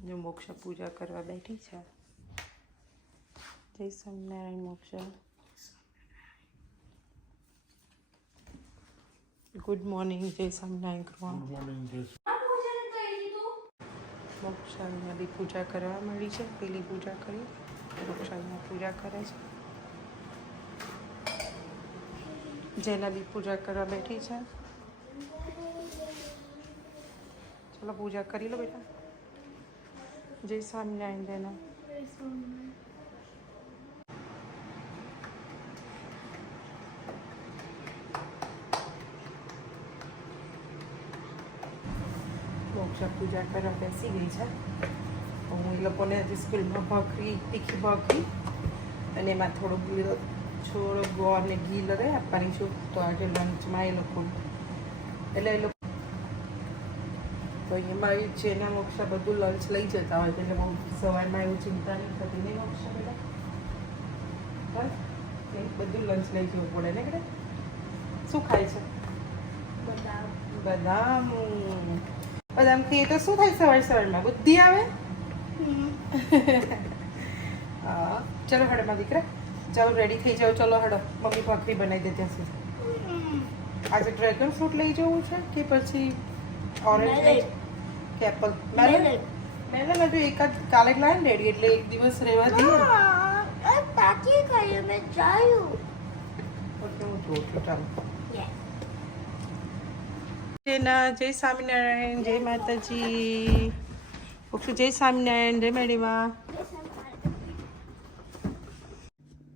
जो मोक्षा पूजा करवा बैठी है। जय स्वामीनारायण मोक्षा। गुड मॉर्निंग जय स्वामीनारायण करवा। गुड मॉर्निंग जय मोक्षा अहींया बी पूजा करवा मळी छे। पेली पूजा करी मोक्षा अहींया पूजा करे छे। जैना बी पूजा करवा बैठी है। चलो पूजा करी लो बेटा। जय स्वामीनारायण जैना। मोक्षा पूजा करवा बेसी गई है। હું એ લોકોને હજી સ્કૂલમાં ભાખરી તીખી ભાખરી અને એમાં થોડું ગોળ ને ઘી લગાવી આપવાની છું. તો આજે લંચમાં એ લોકો એટલે એ લોકો તો એમાં એવું છે એના મોક્ષા બધું લંચ લઈ જતા હોય છે. એટલે બહુ સવારમાં એવું ચિંતા નહીં થતી નહીં મોક્ષા બધા બધું લંચ લઈ જવું પડે ને કે શું ખાય છે? બદામ બદામ ખાઈએ તો શું થાય સવારમાં બુદ્ધિ આવે. હા ચલો હડો મારા દીકરા ચાલો રેડી થઈ જાઓ. ચલો હડો મમ્મી ભાખરી બનાવી દે ત્યાં સુધી. આજે ડ્રેગન ફ્રૂટ લઈ જવું છે કે પછી ઓરેન્જ કે એપલ? મેલન હજુ એકાદ કાલે લાવે ને રેડી એટલે એક દિવસ રહેવા દઈએ. ઓકે હું જોઉં છું ચાલો. જય સ્વામિનારાયણ જય માતાજી. ઓકે જય સ્વામિનારાયણ જય મેડીમાં.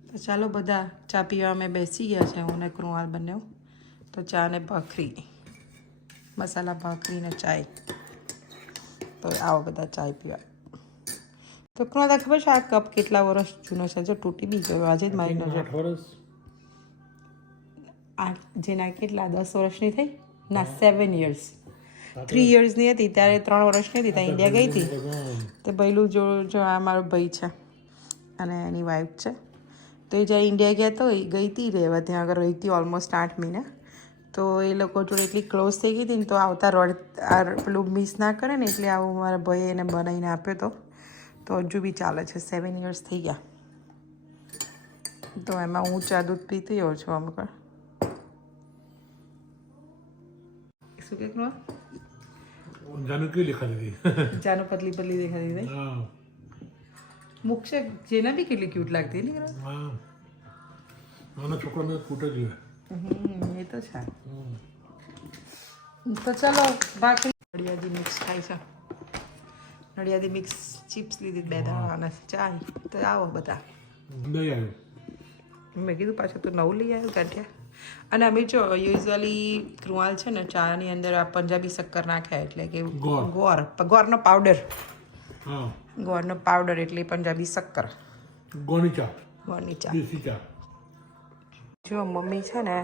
તો ચાલો બધા ચા પીવા અમે બેસી ગયા છે હું ને કૃણાલ બંને. તો ચા ને ભાખરી મસાલા ભાખરી ને ચાય. તો આવો બધા ચાય પીવા. તો કૃણાલ ખબર છે આ કપ કેટલા વર્ષ જૂનો છે? જો તૂટી બી ગયો આજે જ મારી નજર. આ જેના કેટલા 10 વર્ષની થઈ ના 7 years 3 yearsની હતી ત્યારે 3 વર્ષની હતી ત્યાં ઇન્ડિયા ગઈ હતી. તો પહેલું જો આ મારો ભાઈ છે અને એની વાઈફ છે. તો એ જ્યારે ઇન્ડિયા ગયા તો એ ગઈ હતી રહેવા ત્યાં આગળ રહી હતી ઓલમોસ્ટ 8 મહિના. તો એ લોકો જોડે એટલી ક્લોઝ થઈ ગઈ હતી ને તો આવતા પેલું મિસ ના કરે ને એટલે આવું મારા ભાઈએ એને બનાવીને આપ્યો હતો. તો હજુ બી ચાલે છે 7 years થઈ ગયા. તો એમાં હું ચા દૂધ પીતી હોઉં છું અમુક. શું કે જાનુ કેવી દેખાતી હતી? જાનુ પતલી પતલી દેખાતી હતી. હા મોક્ષા જેના બી કેટલી ક્યુટ લાગતી ને. હા નાના છોકરાને કૂટ જ હોય. એ તો છે. તો ચલો ભાખરી નડિયાદી મિક્સ થાય છે. નડિયાદી મિક્સ ચિપ્સ લીધી 2 દાણા અને ચાય. તો આવો બધા. નહીં આવ્યું મેં કીધું પાછું તો નવું લઈ આવ્યું ગાંઠિયા. અને અમે જો યુઝ્યુઅલી કૃણાલ છે ને ચાની અંદર આ પંજાબી શક્કર નાખે એટલે કે ગોળનો પાવડર. હા ગોળનો પાવડર એટલે પંજાબી શક્કર. ગોળની ચા. દેશી ચા. જો મમ્મી છે ને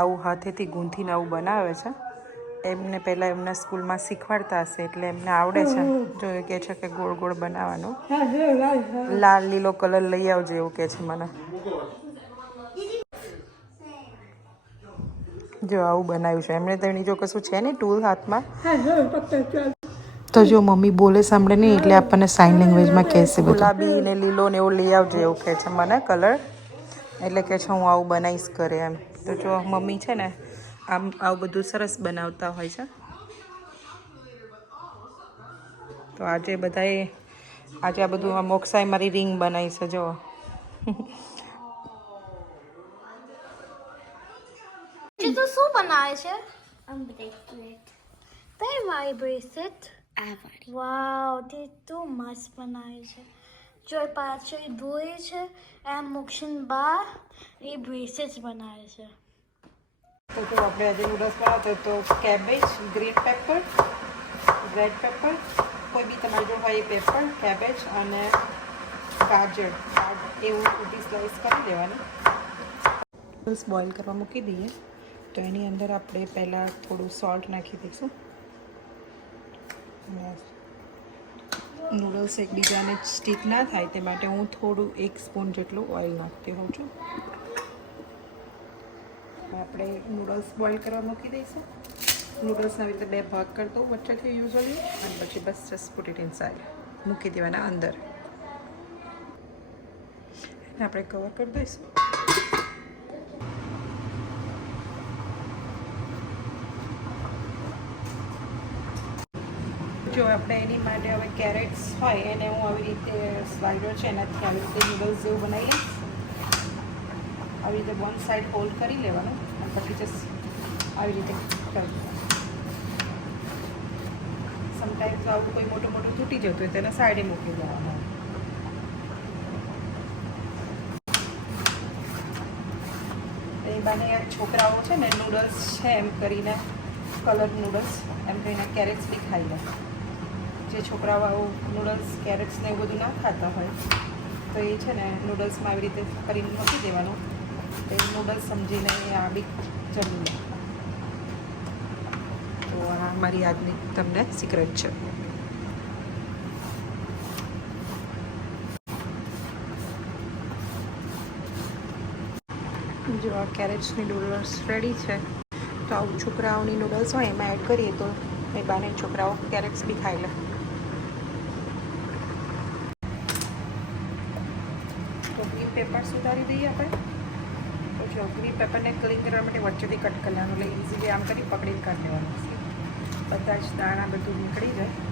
આવું હાથેથી ગૂંથીને આવું બનાવે છે. એમને પહેલાં એમના સ્કૂલમાં શીખવાડતા હશે એટલે એમને આવડે છે. જો એ કહે છે કે ગોળ ગોળ બનાવવાનું. લાલ લીલો કલર લઈ આવજો એવું કહે છે મને. જો આવું બનાવ્યું છે એમણે. તેની જો કશું છે ને ટૂલ હાથમાં. તો જો મમ્મી બોલે સાંભળે નહીં એટલે આપણને સાઇન લેંગ્વેજમાં કહેશે ગુલાબી ને લીલો ને એવું લઈ આવજો એવું કહે છે મને કલર. એટલે કે છે હું આવું બનાવીશ કરે એમ. તો જો મમ્મી છે ને આવું બધું સરસ બનાવતા હોય છે. તો આજે આ બધું મોક્ષાએ મારી રિંગ બનાવી છે જો. તો શું બનાવે છે? તે મારી બ્રેસલેટ. વાવ તે તો મસ્ત બનાવે છે. જો પાછળ ધોઈ છે એમ મોક્ષન બા એ બ્રેસલેટ બનાવે છે. તો જો આપણે આજે નૂડલ્સ બનાવતો તો cabbage, green paper, red paper, કોઈ બી તમારી જોડે હોય એ પેપર, કેબેજ અને ગાજર એવું ઊંધી સ્લાઈસ કરી દેવાની. નૂડલ્સ બોઇલ કરવા મૂકી દઈએ. તો એની અંદર આપણે પહેલાં થોડું સોલ્ટ નાખી દઈશું. નૂડલ્સ એકબીજાને સ્ટીક ના થાય તે માટે હું થોડું 1 સ્પૂન જેટલું ઓઇલ નાખતી હોઉં છું. આપણે નૂડલ્સ બોઇલ કરવા મૂકી દઈશું. નૂડલ્સના રીતે 2 ભાગ કરતો વચ્ચેથી યુઝઅલી અને પછી બસ જસ્ટ પુટ ઇટ ઇનસાઇડ. મૂકી દેવાના અંદર. આપણે કવર કરી દઈશું. જો આપણે એની માટે હવે કેરેટ્સ હોય એને હું આવી રીતે સ્લાઇડર છે એનાથી આવી રીતે નૂડલ્સ જેવું બનાવી લઈશ. આવી રીતે વન સાઈડ હોલ્ડ કરી લેવાનું અને પછી જસ્ટ આવી રીતે કરી દેવાનું. સમટાઈમ્સ આવું કોઈ મોટું મોટું તૂટી જતું હોય તેને સાઈડે મૂકી દેવાનું. એ બાને છોકરાઓ છે ને નૂડલ્સ છે એમ કરીને કલર નૂડલ્સ એમ કરીને કેરેટ્સ બી ખાઈ લે. જે છોકરાઓ આવું નૂડલ્સ કેરેટ્સ ને એવું બધું ના ખાતા હોય તો એ છે ને નૂડલ્સમાં આવી રીતે કરીને મૂકી દેવાનું. તો એ નૂડલ્સ સમજીને એ આ બી જમી લે. તો આ મારી આજની તમને સિક્રેટ છે. જો આ કેરેટ્સની નૂડલ્સ રેડી છે. તો આવું છોકરાઓની નૂડલ્સ હોય એમાં એડ કરીએ તો એ બાને છોકરાઓ કેરેટ્સ બી ખાઈ લે. તો ગ્રીન પેપર સુધારી દઈએ આપણે. તો જો ગ્રીન પેપરને ક્લીન કરવા માટે વચ્ચેથી કટ કરવાનું એટલે ઇઝીલી આમ કરી પકડીને કાઢી લેવાનું. બધા જ દાણા બધું નીકળી જાય.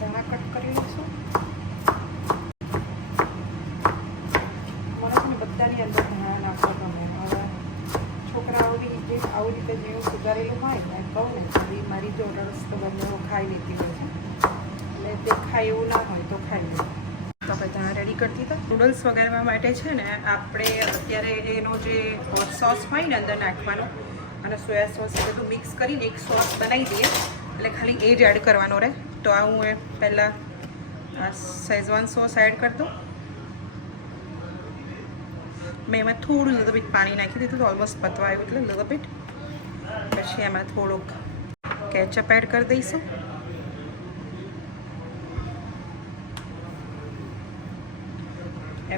દાણા કટ કરી લઈશું. મને છે ને બધાની અંદર ધાણા નાખવા ગમે. હવે છોકરાઓ બી જે આવી રીતે જેવું સુધારેલું હોય ને કહું ને એ મારી જો રસ તો બંને ખાઈ લીધી હોય છે એટલે તે ખાય એવું ના હોય તો ખાઈ લે. તો આપણે ધાણા રેડી કરી દીધા. નૂડલ્સ વગાડવા માટે છે ને આપણે અત્યારે એનો જે સોસ હોય ને અંદર નાખવાનો અને સોયા સોસ એ બધું મિક્સ કરીને એક સોસ બનાવી દઈએ એટલે ખાલી એ જ એડ કરવાનો રહે. તો આ હું પહેલાં શેઝવાન સોસ એડ કરી દઉં. મેં એમાં થોડું લીધું બીટ પાણી નાખી દીધું તો ઓલમોસ્ટ પતવા આવ્યું એટલે લીધું બીટ. પછી એમાં થોડુંક કેચઅપ એડ કરી દઈશું.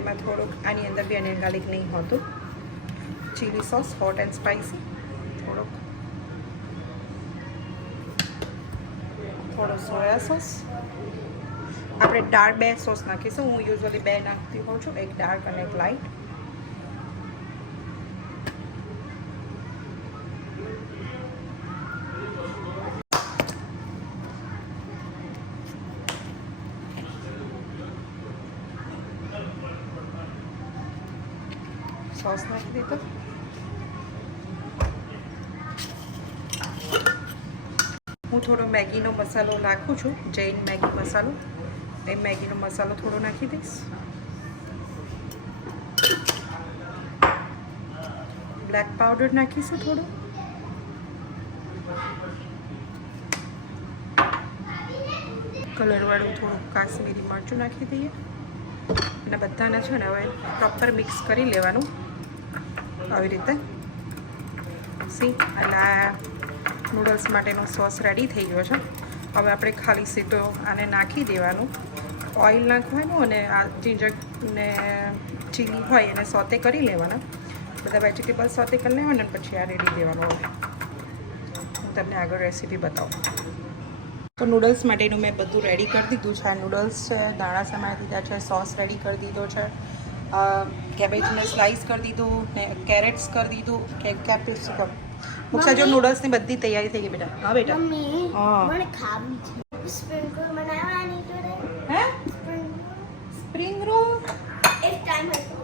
એમાં થોડુંક આની અંદર બી અનિયન ગાર્લિક નહીં હોતું. Chilli sauce hot and spicy થોડો સોયા સોસ. આપણે ડાર્ક બે સોસ નાખીશું. હું યુઝ્યુઅલી બે નાખતી હોઉં છું, એક ડાર્ક અને એક લાઇટ. સોસ નાખી દીધો. હું થોડો મેગીનો મસાલો નાખું છું, જૈન મેગી મસાલો. એ મેગીનો મસાલો થોડો નાખી દઈશ. બ્લેક પાવડર નાખીશું થોડું. કલરવાળું થોડું કાશ્મીરી મરચું નાખી દઈએ અને બધાને છે ને હવે પ્રોપર મિક્સ કરી લેવાનું આવી રીતે. સી એટલે આ નૂડલ્સ માટેનો સોસ રેડી થઈ ગયો છે. હવે આપણે ખાલી સીધો આને નાખી દેવાનું. ઓઇલ નાખવાનું અને આ જીંજર ને ચીલી હોય એને સોતે કરી લેવાના. બધા વેજીટેબલ સોતે કરી લેવાના અને પછી આ રેડી દેવાનું. હવે હું તમને આગળ રેસીપી બતાવું. તો નૂડલ્સ માટેનું મેં બધું રેડી કરી દીધું છે. આ નૂડલ્સ છે, દાણા સમારી દીધા છે, સોસ રેડી કરી દીધો છે, કેબેજને સ્લાઇસ કરી દીધું ને કેરેટ્સ કરી દીધું, કેપ્સિકમ. મુક્ષા જો નૂડલ્સની બધી તૈયારી થઈ ગઈ બેટા. હા બેટા. મમ્મી હા મને ખાવી છે. સ્પ્રિંકલ બનાવવાની તો રે. હે સ્પ્રિંગ રોલ એક ટાઈમ હતો.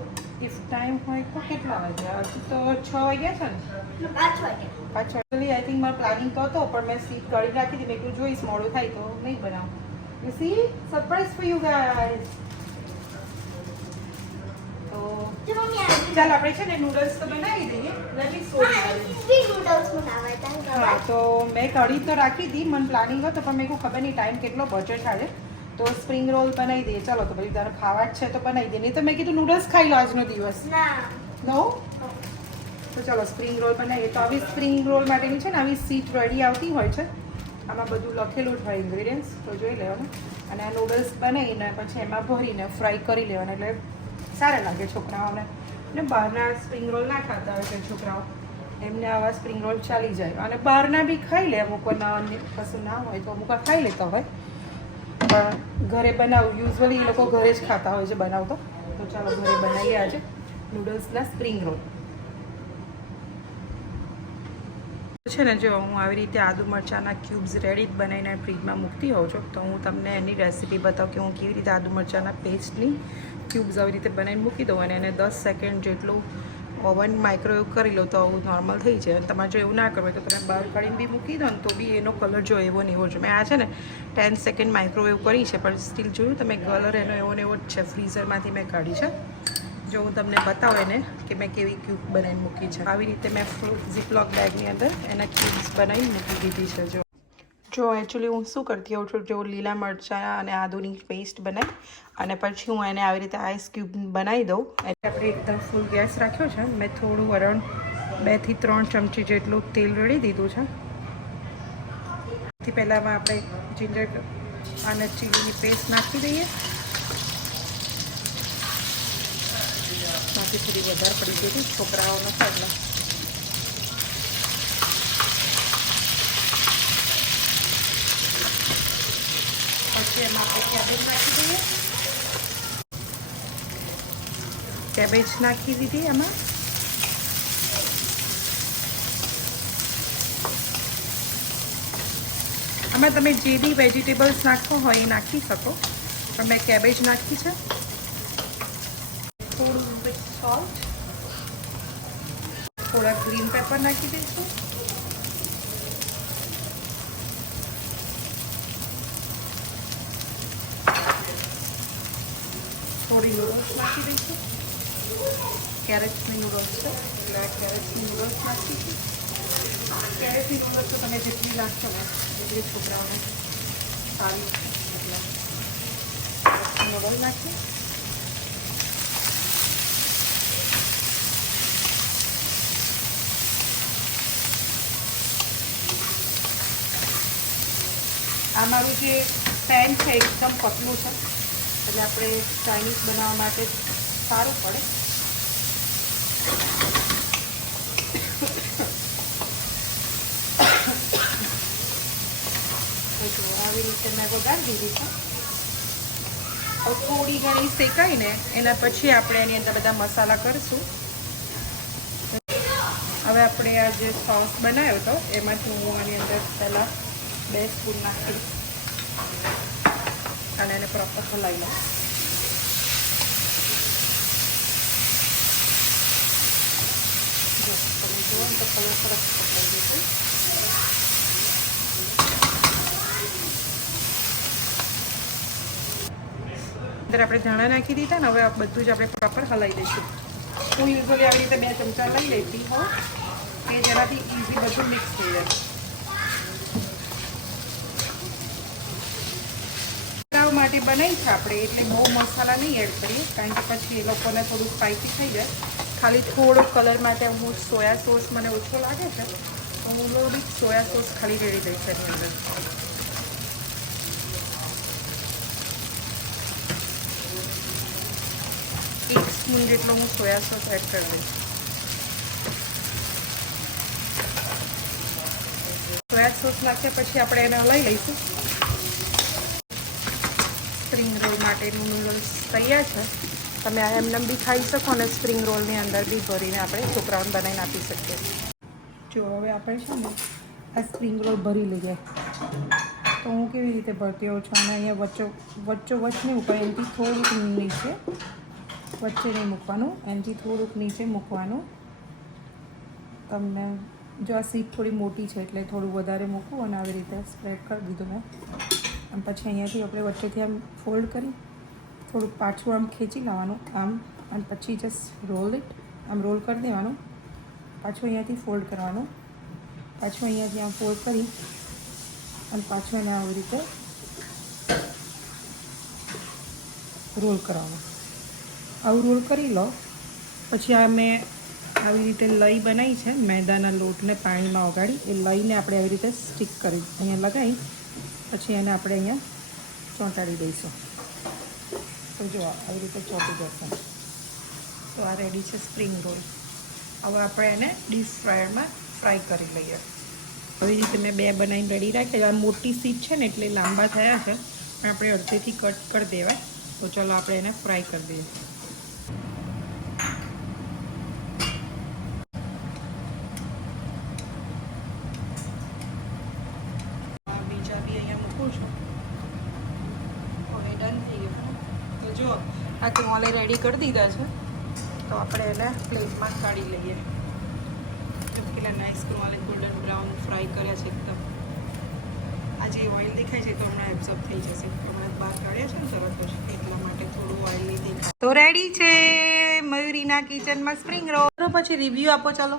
ઇફ ટાઈમ હોય તો કેટલા વાગ્યા? હજુ તો 6 વાગ્યા છે ને. 5 વાગે. પાછળ આઈ થિંક મારો પ્લાનિંગ તો હતો પણ મેં સીટ કાઢી રાખી હતી. મેં એકલું જોઈશ મોડું થાય તો નહીં બનાવું. You C surprise for you guys. તો ચાલ આપણે છે ને નૂડલ્સ તો બનાવી દઈએ. Let me show you. Noodles બનાવવા હતા. હા તો મેં કઢી તો રાખી હતી. મને પ્લાનિંગ હતો પણ મેં કહું ખબર નહીં ટાઈમ કેટલો બચે છે આજે. તો સ્પ્રિંગ રોલ બનાવી દઈએ. ચાલો તો પછી તારે ખાવા જ છે તો બનાવી દઈએ. નહીં તો મેં કીધું નૂડલ્સ ખાઈ લો આજનો દિવસ. ના નો તો ચાલો સ્પ્રિંગ રોલ બનાવીએ. તો આવી સ્પ્રિંગ રોલ માટેની છે ને આવી સીટ રેડી આવતી હોય છે. આમાં બધું લખેલું જ હોય ઇન્ગ્રીડિયન્ટ્સ તો જોઈ લેવાનું. અને આ નૂડલ્સ બનાવીને પછી એમાં ભરીને ફ્રાય કરી લેવાના એટલે સારા લાગે છોકરાઓને. અને બહારના સ્પ્રિંગ રોલ ના ખાતા હોય છે છોકરાઓ એમને આવા સ્પ્રિંગ રોલ ચાલી જાય. અને બહારના બી ખાઈ લે અમુક, કશું ના હોય તો અમુક ખાઈ લેતા હોય, પણ ઘરે બનાવું યુઝ્યુઅલી એ લોકો ઘરે જ ખાતા હોય છે બનાવતો. તો ચાલો ઘરે બનાવીએ આજે નૂડલ્સના સ્પ્રિંગ રોલ. છે ને, જો હું આવી રીતે આદુ મરચાંના ક્યુબ્સ રેડી જ બનાવીને ફ્રીજમાં મૂકતી હોઉં છું. તો હું તમને એની રેસીપી બતાવું કે હું કેવી રીતે આદુ મરચાંના પેસ્ટની ક્યુબ્સ આવી રીતે બનાવીને મૂકી દઉં અને એને 10 સેકન્ડ જેટલું ઓવન માઇક્રોવેવ કરી લો તો આવું નોર્મલ થઈ જાય. તમારે જો એવું ના કરવું તો તમે બહાર કાઢીને બી મૂકી દો ને તો બી એનો કલર જો એવો ને એવો જ. મેં આ છે ને 10 સેકન્ડ માઇક્રોવેવ કરી છે, પણ સ્ટીલ જોયું તમે કલર એનો એવો ને એવો જ છે. ફ્રીઝરમાંથી મેં કાઢી છે. જો હું તમને બતાવું એને કે મેં કેવી ક્યુબ બનાવીને મૂકી છે. આવી રીતે મેં ઝીપલોક બેગની અંદર એના ક્યુબ્સ બનાવીને મૂકી દીધી છે. જો એકચ્યુઅલી હું શું કરતી હોઉં છું, જો લીલા મરચાં અને આદુની પેસ્ટ બનાવી અને પછી હું એને આવી રીતે આઈસ ક્યુબ બનાવી દઉં. એટલે આપણે એકદમ ફૂલ ગેસ રાખ્યો છે. મેં થોડું અરાઉન્ડ 2 થી 3 ચમચી જેટલું તેલ રેડી દીધું છે. સૌથી પહેલાં આપણે જિંજર અને ચીલીની પેસ્ટ નાખી દઈએ. બાકી થોડી વધારે પડી ગઈ હતી, છોકરાઓનો એટલે. પછી એમાં આપણે કેબેજ નાખી દઈએ. કેબેજ નાખી દીધી એમાં. આમાં તમે જે બી વેજીટેબલ્સ નાખવો હોય એ નાખી શકો, પણ મેં કેબેજ નાખી છે. થોડું સોલ્ટ, થોડા ગ્રીન પેપર નાખી દઈશું. થોડી નૂડલ્સ નાખી દઈશું. કેરેટની નૂડલ્સ છે એટલે કેરેટની નૂડલ્સ નાખીશું. કેરેટની નૂડલ્સ તો તમે જેટલી નાખશો ને એટલી છોકરાઓને સારી, એટલે નૂડલ્સ નાખીએ. આ મારું જે પેન છે એકદમ પતલું છે એટલે આપણે ચાઇનીઝ બનાવવા માટે સારું પડે. તો જો આવી રીતે મેં વઘારી દીધી છે. હવે થોડી ઘણી શેકાઈને એના પછી આપણે એની અંદર બધા મસાલા કરીશું. હવે આપણે આ જે સોસ બનાવ્યો હતો એમાંથી હું આની અંદર પહેલાં 2 સ્પૂન નાખી અને એને પ્રોપર હલાવી લઉં. જો તમે જુઓ ને તો કલર સરસ પકડાઈ જશે. અંદર આપણે ધાણા નાખી દીધા ને હવે આ બધું જ આપણે પ્રોપર હલાવી દઈશું. હું યુઝ્યુઅલી આવી રીતે 2 ચમચા લઈ લેતી હોઉં કે જેનાથી ઇઝી બધું મિક્સ થઈ જાય. માટે બનાવી છે આપણે એટલે બહુ મસાલા નહીં એડ કરીએ, કારણ કે પછી એ લોકોને થોડું સ્પાઇસી થઈ જાય. ખાલી થોડો કલર માટે હું સોયા સોસ મને ઓછો લાગે છે તો હું થોડી સોયા સોસ ખાલી રેડી દઈશ એની અંદર. એક સ્પૂન જેટલો હું સોયા સોસ એડ કરી દઈશ. સોયા સોસ નાખ્યા પછી આપણે એને હલાવી લઈશું. સ્પ્રિંગ રોલ માટેનું નૂડલ્સ તૈયાર છે. તમે આ એમને બી ખાઈ શકો અને સ્પ્રિંગ રોલની અંદર બી ભરીને આપણે છોકરાઓને બનાવીને આપી શકીએ. જો હવે આપણે છે ને આ સ્પ્રિંગ રોલ ભરી લઈએ. તો હું કેવી રીતે ભરતી હોઉં છું અને અહીંયા વચ્ચોવચ્ચ નહીં મૂકવાનું, એનાથી થોડુંક નીચે, વચ્ચે નહીં મૂકવાનું, એનાથી થોડુંક નીચે મૂકવાનું. તમને જો આ સીટ થોડી મોટી છે એટલે થોડું વધારે મૂકવું અને આવી રીતે સ્પ્રેડ કરી દીધું મેં. અને પછી અહીંયાથી આપણે વચ્ચેથી આમ ફોલ્ડ કરી થોડુંક પાછું આમ ખેંચી લાવવાનું આમ, અને પછી જસ્ટ રોલ ઇટ, આમ રોલ કરી દેવાનું. પાછું અહીંયાથી ફોલ્ડ કરવાનું, પાછું અહીંયાથી આમ ફોલ્ડ કરી અને પાછું એને આવી રીતે રોલ કરવાનું. આવું રોલ કરી લો. પછી આ મેં આવી રીતે લઈ બનાવી છે મેદાના લોટને પાણીમાં ઓગાળી, એ લઈને આપણે આવી રીતે સ્ટીક કરી અહીંયા લગાવી પછી એને આપણે અહીંયા ચોંટાડી દઈશું. તો જો આવી રીતે ચોંટી જશે. તો આ રેડી છે સ્પ્રિંગ રોલ. હવે આપણે એને ડીપ ફ્રાયરમાં ફ્રાય કરી લઈએ. આવી રીતે મેં 2 બનાવીને રેડી રાખી. આ મોટી સીટ છે ને એટલે લાંબા થયા છે, પણ આપણે અડધેથી કટ કરી દેવાય. તો ચલો આપણે એને ફ્રાય કરી દઈએ. બીજા બી અહીંયા મૂકું છું. હવે ડન થઈ ગયું. તો જો આ કોલે રેડી કરી દીધા છે. તો આપણે એને પ્લેટમાં કાઢી લઈએ. તો કેટલા નાઇસ કોલે ગોલ્ડન બ્રાઉન ફ્રાય કર્યા છે એકદમ. આ જે ઓઇલ દેખાય છે તો હમણાં એબ્ઝોર્બ થઈ જશે. હમણાં બહાર કાઢ્યા છે ને તરત જ, એટલા માટે થોડું ઓઇલી દેખાય. તો રેડી છે મયુરીના કિચનમાં સ્પ્રિંગ રોલ. પછી રિવ્યુ આપો ચાલો.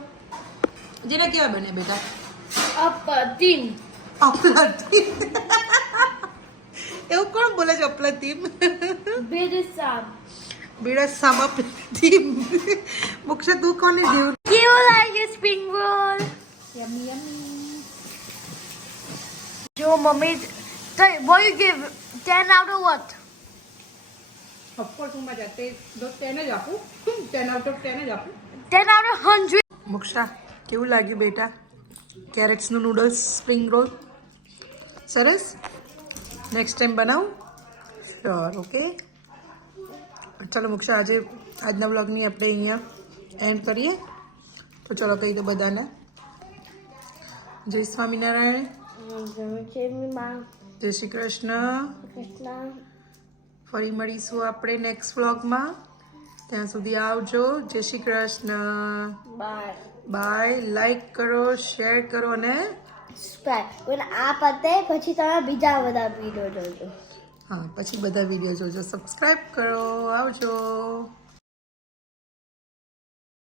જેને કેવા બને બેટા? અપતીન. એવું કોણ બોલે છે અપ્રતિમ? બેડસાબ. બેડસાબ અપ્રતિમ. મુક્ષ તું કોને જેવું? કેવું લાગે સ્પ્રિંગ રોલ? Yummy yummy. જો mummy what you give 10 out of what? Of course હું મજા તે 10 જ આપું. 10 આઉટ ઓફ 10 જ આપું. 10 out of 100. મુક્ષા કેવું લાગ્યું બેટા કેરેટ્સનું નૂડલ્સ સ્પ્રિંગ રોલ? સરસ. નેક્સ્ટ ટાઈમ બનાવું? શ્યોર. ઓકે ચલો મુક્ષા, આજના વ્લોગની આપણે અહીંયા એન્ડ કરીએ. તો ચલો કહી દો બધાને જય સ્વામિનારાયણ, જય શ્રી કૃષ્ણ. ફરી મળીશું આપણે નેક્સ્ટ વ્લોગમાં. ત્યાં સુધી આવજો. જય Shri Krishna. Bye. Bye. Like કરો, શેર કરો અને પણ આ પતે પછી તમે બીજા બધા વિડીયો જોજો. હા પછી બધા વિડીયો જોજો. સબસ્ક્રાઈબ કરો. આવજો.